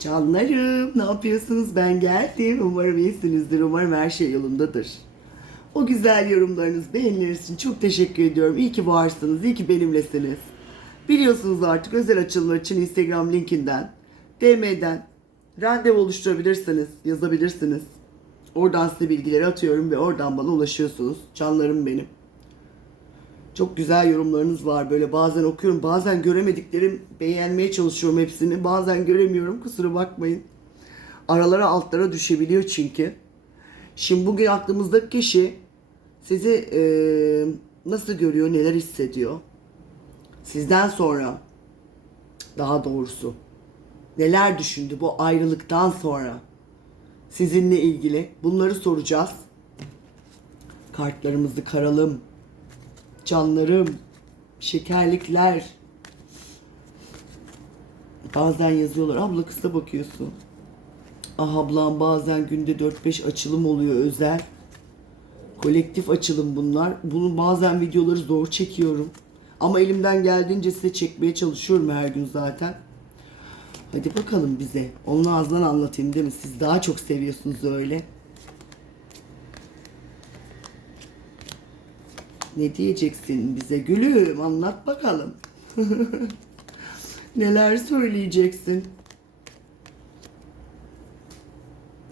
Canlarım ne yapıyorsunuz? Ben geldim. Umarım iyisinizdir. Umarım her şey yolundadır. O güzel yorumlarınız, beğenileriniz için çok teşekkür ediyorum. İyi ki varsınız, iyi ki benimlesiniz. Biliyorsunuz artık özel açılımlar için Instagram linkinden, DM'den randevu oluşturabilirsiniz, yazabilirsiniz. Oradan size bilgileri atıyorum ve oradan bana ulaşıyorsunuz. Canlarım benim. Çok güzel yorumlarınız var. Böyle bazen okuyorum. Bazen göremediklerim beğenmeye çalışıyorum hepsini. Bazen göremiyorum. Kusura bakmayın. Aralara altlara düşebiliyor çünkü. Şimdi bugün aklımızdaki kişi sizi eee, nasıl görüyor, neler hissediyor? Sizden sonra daha doğrusu neler düşündü bu ayrılıktan sonra sizinle ilgili bunları soracağız. Kartlarımızı karalım canlarım, şekerlikler. Bazen yazıyorlar, abla kısa bakıyorsun. Ah ablam bazen günde 4-5 açılım oluyor özel. Kolektif açılım bunlar. Bunu bazen videoları zor çekiyorum. Ama elimden geldiğince size çekmeye çalışıyorum her gün zaten. Hadi bakalım bize. Onun ağzından anlatayım değil mi? Siz daha çok seviyorsunuz öyle. Ne diyeceksin bize gülüm? Anlat bakalım. Neler söyleyeceksin?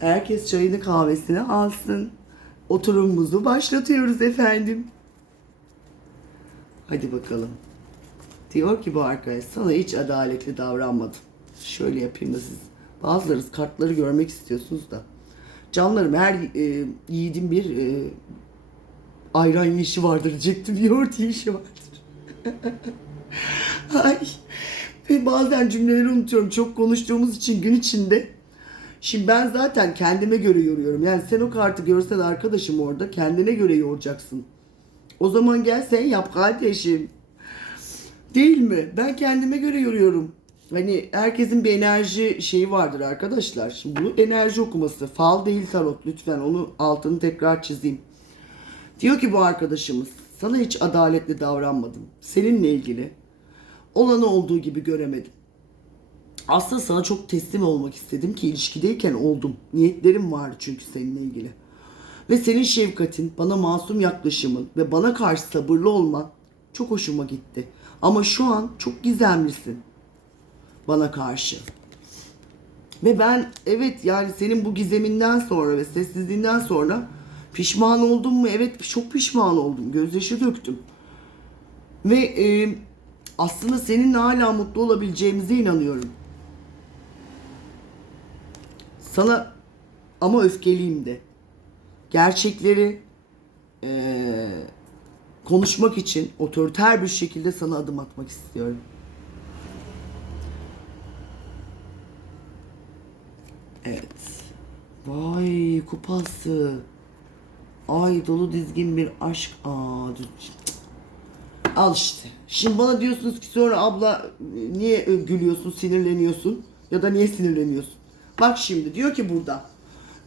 Herkes çayını kahvesini alsın. Oturumumuzu başlatıyoruz efendim. Hadi bakalım. Diyor ki bu arkadaş sana hiç adaletli davranmadım. Şöyle yapayım da siz bazıları kartları görmek istiyorsunuz da. Canlarım her e, yiğidin bir e, ayran yiyişi vardır diyecektim. Yoğurt yiyişi vardır. Ay. Ve bazen cümleleri unutuyorum. Çok konuştuğumuz için gün içinde. Şimdi ben zaten kendime göre yoruyorum. Yani sen o kartı görsen arkadaşım orada kendine göre yoracaksın. O zaman gel sen yap kardeşim. Değil mi? Ben kendime göre yoruyorum. Hani herkesin bir enerji şeyi vardır arkadaşlar. Şimdi bu enerji okuması. Fal değil tarot lütfen. Onu altını tekrar çizeyim. Diyor ki bu arkadaşımız sana hiç adaletli davranmadım. Seninle ilgili olanı olduğu gibi göremedim. Aslında sana çok teslim olmak istedim ki ilişkideyken oldum. Niyetlerim vardı çünkü seninle ilgili. Ve senin şefkatin, bana masum yaklaşımın ve bana karşı sabırlı olman çok hoşuma gitti. Ama şu an çok gizemlisin bana karşı. Ve ben evet yani senin bu gizeminden sonra ve sessizliğinden sonra pişman oldum mu? Evet çok pişman oldum. Gözyaşı döktüm. Ve e, aslında seninle hala mutlu olabileceğimize inanıyorum. Sana ama öfkeliyim de. Gerçekleri e, konuşmak için otoriter bir şekilde sana adım atmak istiyorum. Evet. Vay kupası. Ay dolu dizgin bir aşk. Aa. Al işte. Şimdi bana diyorsunuz ki sonra abla niye gülüyorsun, sinirleniyorsun ya da niye sinirleniyorsun? Bak şimdi diyor ki burada.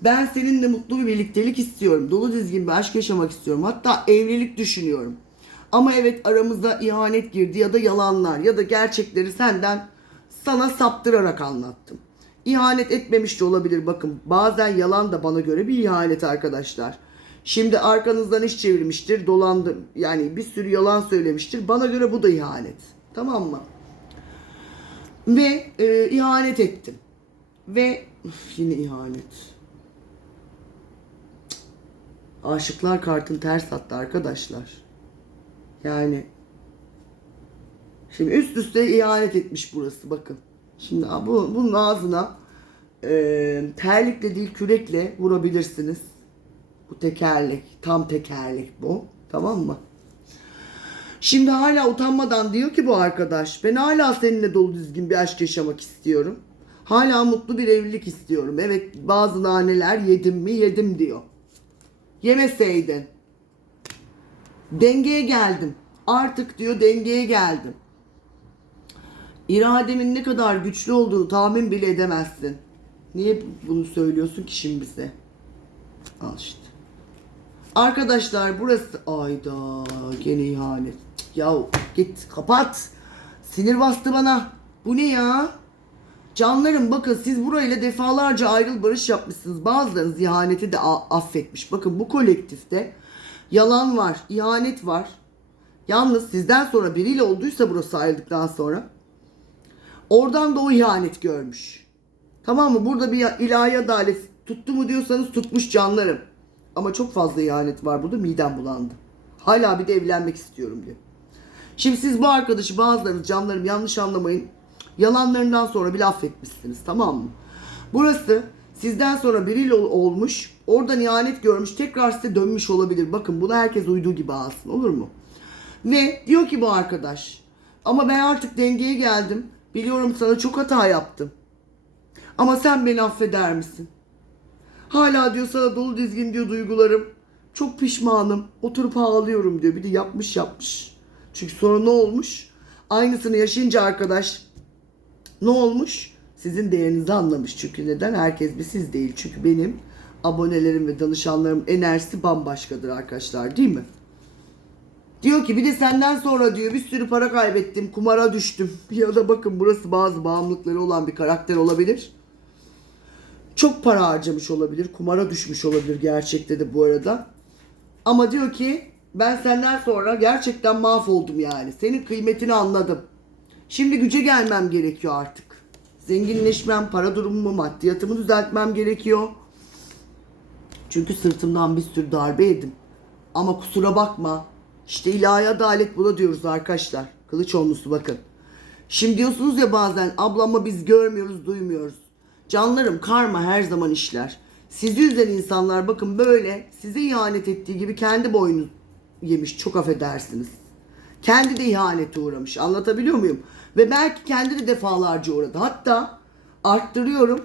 Ben seninle mutlu bir birliktelik istiyorum. Dolu dizgin bir aşk yaşamak istiyorum. Hatta evlilik düşünüyorum. Ama evet aramıza ihanet girdi ya da yalanlar ya da gerçekleri senden sana saptırarak anlattım. İhanet etmemiş de olabilir bakın. Bazen yalan da bana göre bir ihanet arkadaşlar. Şimdi arkanızdan iş çevirmiştir, dolandı yani bir sürü yalan söylemiştir. Bana göre bu da ihanet. Tamam mı? Ve e, ihanet ettim. Ve Üf, yine ihanet. Aşıklar kartın ters attı arkadaşlar. Yani Şimdi üst üste ihanet etmiş burası bakın. Şimdi bu bunun ağzına e, terlikle değil kürekle vurabilirsiniz. Bu tekerlek, tam tekerlek bu. Tamam mı? Şimdi hala utanmadan diyor ki bu arkadaş ben hala seninle dolu düzgün bir aşk yaşamak istiyorum. Hala mutlu bir evlilik istiyorum. Evet bazı naneler yedim mi yedim diyor. Yemeseydin. Dengeye geldim. Artık diyor dengeye geldim. İrademin ne kadar güçlü olduğunu tahmin bile edemezsin. Niye bunu söylüyorsun ki şimdi bize? Al işte. Arkadaşlar burası ayda gene ihanet. Ya git kapat. Sinir bastı bana. Bu ne ya? Canlarım bakın siz burayla defalarca ayrıl barış yapmışsınız. Bazılarınız ihaneti de affetmiş. Bakın bu kolektifte yalan var, ihanet var. Yalnız sizden sonra biriyle olduysa burası ayrıldıktan sonra oradan da o ihanet görmüş. Tamam mı? Burada bir ilahi adalet tuttu mu diyorsanız tutmuş canlarım. Ama çok fazla ihanet var burada midem bulandı. Hala bir de evlenmek istiyorum diyor. Şimdi siz bu arkadaşı bazılarınız canlarım yanlış anlamayın. Yalanlarından sonra bile affetmişsiniz tamam mı? Burası sizden sonra biriyle ol- olmuş. Oradan ihanet görmüş. Tekrar size dönmüş olabilir. Bakın bunu herkes uyduğu gibi alsın olur mu? Ve diyor ki bu arkadaş. Ama ben artık dengeye geldim. Biliyorum sana çok hata yaptım. Ama sen beni affeder misin? Hala diyor sana dolu dizgin diyor duygularım. Çok pişmanım. Oturup ağlıyorum diyor. Bir de yapmış yapmış. Çünkü sonra ne olmuş? Aynısını yaşayınca arkadaş ne olmuş? Sizin değerinizi anlamış. Çünkü neden? Herkes bir siz değil. Çünkü benim abonelerim ve danışanlarım enerjisi bambaşkadır arkadaşlar değil mi? Diyor ki bir de senden sonra diyor bir sürü para kaybettim, kumara düştüm. Ya da bakın burası bazı bağımlılıkları olan bir karakter olabilir. Çok para harcamış olabilir, kumara düşmüş olabilir gerçekte de bu arada. Ama diyor ki ben senden sonra gerçekten mahvoldum yani. Senin kıymetini anladım. Şimdi güce gelmem gerekiyor artık. Zenginleşmem, para durumumu, maddiyatımı düzeltmem gerekiyor. Çünkü sırtımdan bir sürü darbe yedim. Ama kusura bakma. İşte ilahi adalet buna diyoruz arkadaşlar. Kılıç olmuşsu bakın. Şimdi diyorsunuz ya bazen ablamı biz görmüyoruz, duymuyoruz. Canlarım karma her zaman işler. Sizi üzen insanlar bakın böyle size ihanet ettiği gibi kendi boynu yemiş. Çok affedersiniz. Kendi de ihanete uğramış. Anlatabiliyor muyum? Ve belki kendi de defalarca uğradı. Hatta arttırıyorum.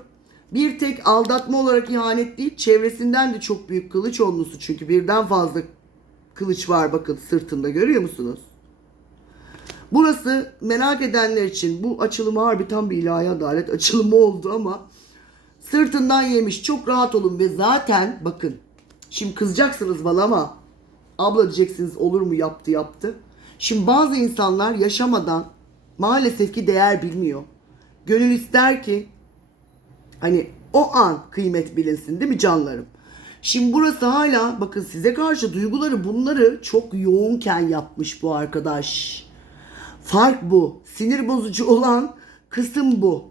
Bir tek aldatma olarak ihanet değil, çevresinden de çok büyük kılıç onlusu. Çünkü birden fazla kılıç var bakın sırtında görüyor musunuz? Burası merak edenler için bu açılımı harbi tam bir ilahi adalet açılımı oldu ama sırtından yemiş. Çok rahat olun ve zaten bakın şimdi kızacaksınız bana ama abla diyeceksiniz olur mu yaptı yaptı. Şimdi bazı insanlar yaşamadan maalesef ki değer bilmiyor. Gönül ister ki Hani o an kıymet bilinsin değil mi canlarım? Şimdi burası hala bakın size karşı duyguları bunları çok yoğunken yapmış bu arkadaş. Fark bu. Sinir bozucu olan kısım bu.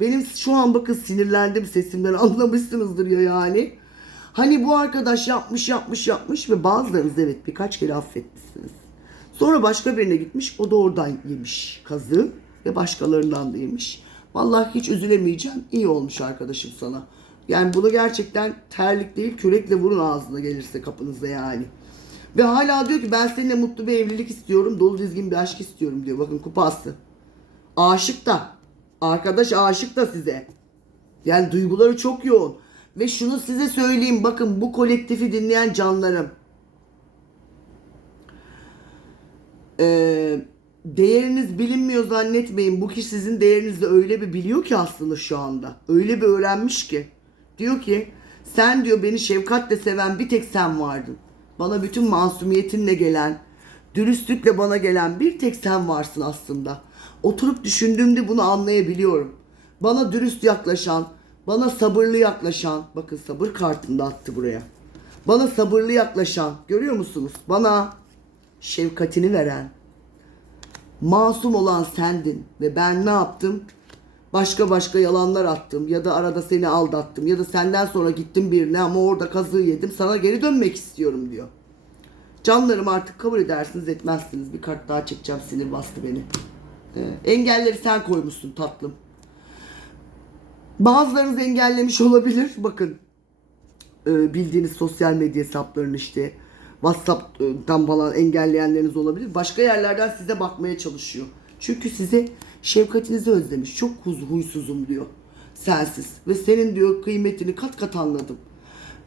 Benim şu an bakın sinirlendim sesimden anlamışsınızdır ya yani. Hani bu arkadaş yapmış yapmış yapmış ve bazılarınız evet birkaç kere affetmişsiniz. Sonra başka birine gitmiş o da oradan yemiş kazığı ve başkalarından da yemiş. Vallahi hiç üzülemeyeceğim. İyi olmuş arkadaşım sana. Yani bunu gerçekten terlik değil kürekle vurun ağzına gelirse kapınıza yani. Ve hala diyor ki ben seninle mutlu bir evlilik istiyorum. Dolu dizgin bir aşk istiyorum diyor. Bakın kupası. Aşık da. Arkadaş aşık da size. Yani duyguları çok yoğun. Ve şunu size söyleyeyim. Bakın bu kolektifi dinleyen canlarım. Eee değeriniz bilinmiyor zannetmeyin. Bu kişi sizin değerinizi öyle bir biliyor ki aslında şu anda. Öyle bir öğrenmiş ki. Diyor ki sen diyor beni şefkatle seven bir tek sen vardın. Bana bütün masumiyetinle gelen, dürüstlükle bana gelen bir tek sen varsın aslında. Oturup düşündüğümde bunu anlayabiliyorum. Bana dürüst yaklaşan, bana sabırlı yaklaşan, bakın sabır kartını da attı buraya. Bana sabırlı yaklaşan, görüyor musunuz? Bana şefkatini veren, masum olan sendin ve ben ne yaptım? Başka başka yalanlar attım ya da arada seni aldattım ya da senden sonra gittim birine ama orada kazığı yedim sana geri dönmek istiyorum diyor. Canlarım artık kabul edersiniz etmezsiniz. Bir kart daha çekeceğim sinir bastı beni. Ee, engelleri sen koymuşsun tatlım. Bazılarınız engellemiş olabilir. Bakın e, bildiğiniz sosyal medya hesaplarını işte WhatsApp'tan falan engelleyenleriniz olabilir. Başka yerlerden size bakmaya çalışıyor. Çünkü size şefkatinizi özlemiş. Çok huysuzum diyor. Sensiz. Ve senin diyor kıymetini kat kat anladım.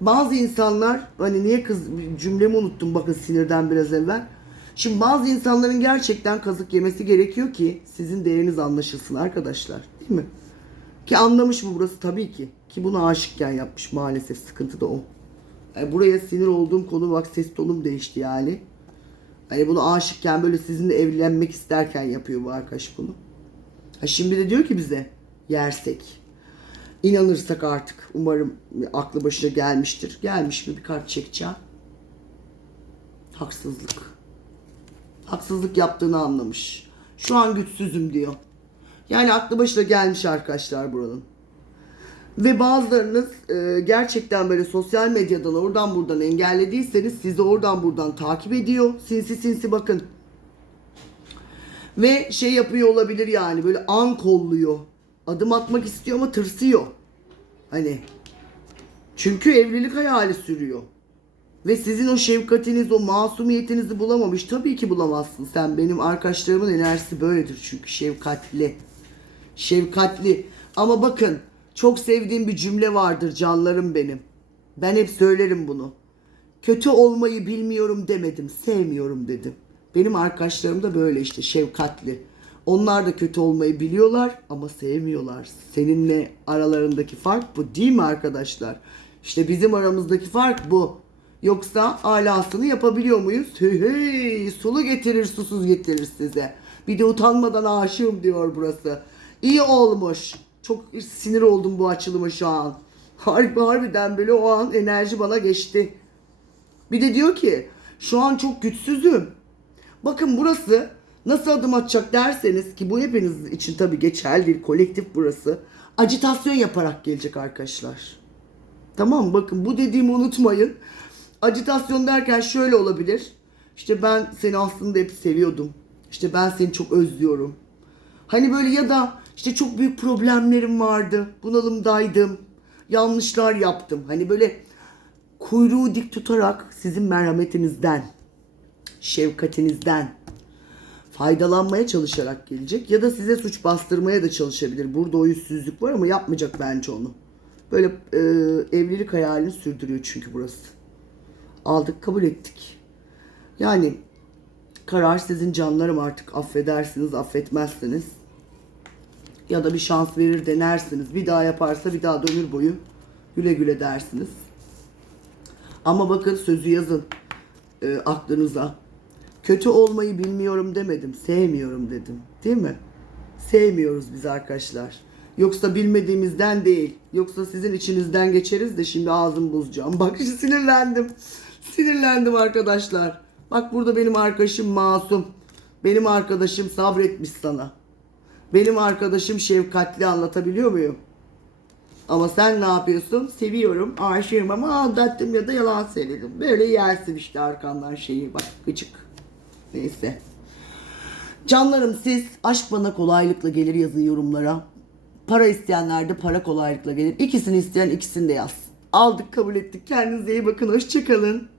Bazı insanlar hani niye kız cümlemi unuttum bakın sinirden biraz evvel. Şimdi bazı insanların gerçekten kazık yemesi gerekiyor ki sizin değeriniz anlaşılsın arkadaşlar. Değil mi? Ki anlamış mı burası tabii ki. Ki bunu aşıkken yapmış maalesef sıkıntı da o. Yani buraya sinir olduğum konu bak ses tonum değişti yani. Hani bunu aşıkken böyle sizinle evlenmek isterken yapıyor bu arkadaş bunu. Ha şimdi de diyor ki bize yersek. İnanırsak artık umarım aklı başına gelmiştir. Gelmiş mi bir kart çekeceğim. Haksızlık. Haksızlık yaptığını anlamış. Şu an güçsüzüm diyor. Yani aklı başına gelmiş arkadaşlar buranın. Ve bazılarınız e, gerçekten böyle sosyal medyadan oradan buradan engellediyseniz sizi oradan buradan takip ediyor. Sinsi sinsi bakın. Ve şey yapıyor olabilir yani böyle an kolluyor. Adım atmak istiyor ama tırsıyor. Hani çünkü evlilik hayali sürüyor. Ve sizin o şefkatiniz, o masumiyetinizi bulamamış. Tabii ki bulamazsın sen. Benim arkadaşlarımın enerjisi böyledir çünkü şefkatli. Şefkatli. Ama bakın çok sevdiğim bir cümle vardır canlarım benim. Ben hep söylerim bunu. Kötü olmayı bilmiyorum demedim, sevmiyorum dedim. Benim arkadaşlarım da böyle işte şefkatli. Onlar da kötü olmayı biliyorlar ama sevmiyorlar. Seninle aralarındaki fark bu değil mi arkadaşlar? İşte bizim aramızdaki fark bu. Yoksa alasını yapabiliyor muyuz? Hey hey sulu getirir susuz getirir size. Bir de utanmadan aşığım diyor burası. İyi olmuş. Çok sinir oldum bu açılıma şu an. Harbi harbiden böyle o an enerji bana geçti. Bir de diyor ki şu an çok güçsüzüm. Bakın burası nasıl adım atacak derseniz ki bu hepiniz için tabii geçerli değil kolektif burası. Acitasyon yaparak gelecek arkadaşlar. Tamam? Bakın bu dediğimi unutmayın. Acitasyon derken şöyle olabilir. İşte ben seni aslında hep seviyordum. İşte ben seni çok özlüyorum. Hani böyle ya da işte çok büyük problemlerim vardı. Bunalımdaydım. Yanlışlar yaptım. Hani böyle kuyruğu dik tutarak sizin merhametinizden, şefkatinizden faydalanmaya çalışarak gelecek ya da size suç bastırmaya da çalışabilir. Burada o yüzsüzlük var ama yapmayacak bence onu. Böyle e, evlilik hayalini sürdürüyor çünkü burası. Aldık kabul ettik. Yani karar sizin canlarım artık affedersiniz affetmezsiniz. Ya da bir şans verir denersiniz. Bir daha yaparsa bir daha da ömür boyu güle güle dersiniz. Ama bakın sözü yazın e, aklınıza. Kötü olmayı bilmiyorum demedim. Sevmiyorum dedim. Değil mi? Sevmiyoruz biz arkadaşlar. Yoksa bilmediğimizden değil. Yoksa sizin içinizden geçeriz de şimdi ağzım bozacağım. Bak sinirlendim. Sinirlendim arkadaşlar. Bak burada benim arkadaşım masum. Benim arkadaşım sabretmiş sana. Benim arkadaşım şefkatli anlatabiliyor muyum? Ama sen ne yapıyorsun? Seviyorum, aşığım ama aldattım ya da yalan söyledim. Böyle yersin işte arkandan şeyi bak gıcık. Neyse. Canlarım siz aşk bana kolaylıkla gelir yazın yorumlara. Para isteyenler de para kolaylıkla gelir. İkisini isteyen ikisini de yaz. Aldık kabul ettik. Kendinize iyi bakın. Hoşçakalın.